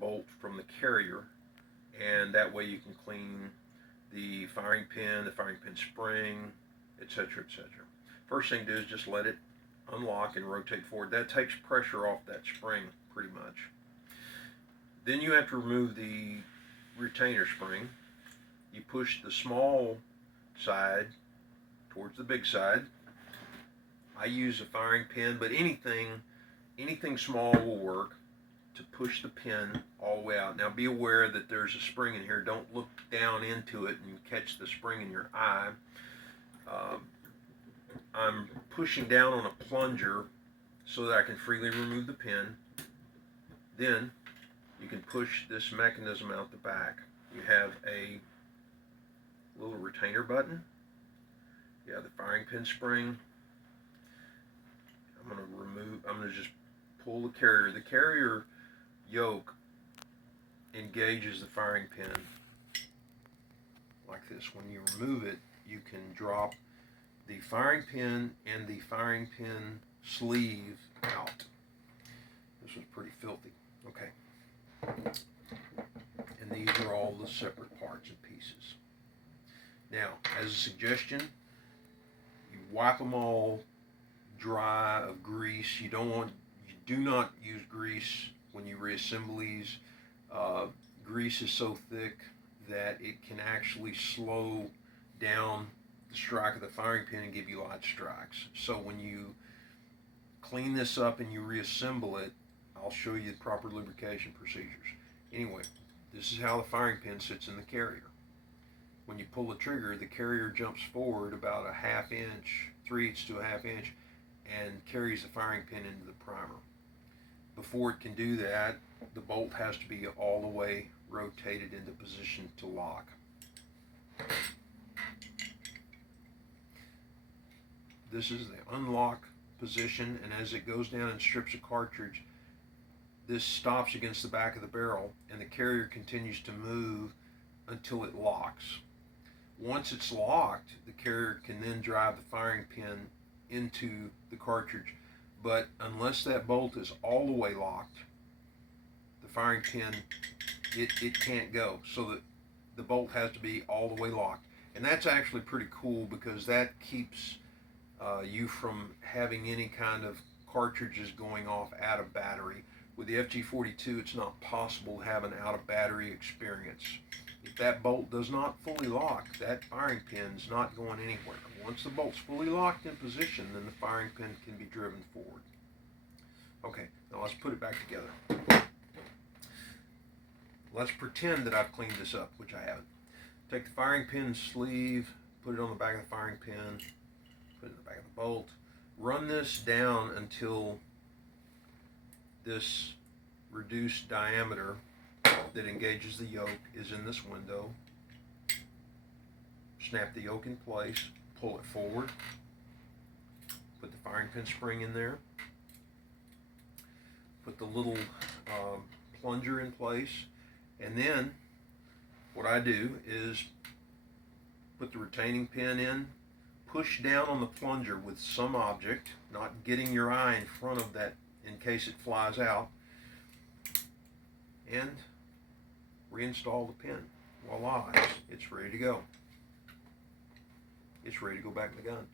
bolt from the carrier, and that way you can clean the firing pin spring, etc., etc. First thing to do is just let it unlock and rotate forward. That takes pressure off that spring pretty much. Then you have to remove the retainer spring. You push the small side towards the big side. I use a firing pin, but anything small will work to push the pin all the way out. Now be aware that there's a spring in here. Don't look down into it and catch the spring in your eye. I'm pushing down on a plunger so that I can freely remove the pin. Then you can push this mechanism out the back. You have a little retainer button. You have the firing pin spring. I'm going to just pull the carrier. The carrier yoke engages the firing pin like this. When you remove it, you can drop the firing pin and the firing pin sleeve out. This was pretty filthy. Okay. And these are all the separate parts and pieces. Now, as a suggestion, you wipe them all dry of grease. You do not use grease when you reassemble these. Grease is so thick that it can actually slow down the strike of the firing pin and give you light strikes. So when you clean this up and you reassemble it, I'll show you the proper lubrication procedures. Anyway, this is how the firing pin sits in the carrier. When you pull the trigger, the carrier jumps forward about a ½ inch, 3/8 to a ½ inch, and carries the firing pin into the primer. Before it can do that, the bolt has to be all the way rotated into position to lock. This is the unlock position, and as it goes down and strips a cartridge, this stops against the back of the barrel, and the carrier continues to move until it locks. Once it's locked, the carrier can then drive the firing pin into the cartridge, but unless that bolt is all the way locked, the firing pin, it can't go. So that the bolt has to be all the way locked, and that's actually pretty cool because that keeps you from having any kind of cartridges going off out of battery. With the FG42, it's not possible to have an out of battery experience. If that bolt does not fully lock, that firing pin's not going anywhere. Once the bolt's fully locked in position, then the firing pin can be driven forward. Okay, now let's put it back together. Let's pretend that I've cleaned this up, which I haven't. Take the firing pin sleeve, put it on the back of the firing pin, put it in the back of the bolt. Run this down until this reduced diameter that engages the yoke is in this window. Snap the yoke in place, pull it forward, put the firing pin spring in there, put the little plunger in place, and then what I do is put the retaining pin in, push down on the plunger with some object, not getting your eye in front of that in case it flies out, and reinstall the pin. Voila, it's ready to go. It's ready to go back in the gun.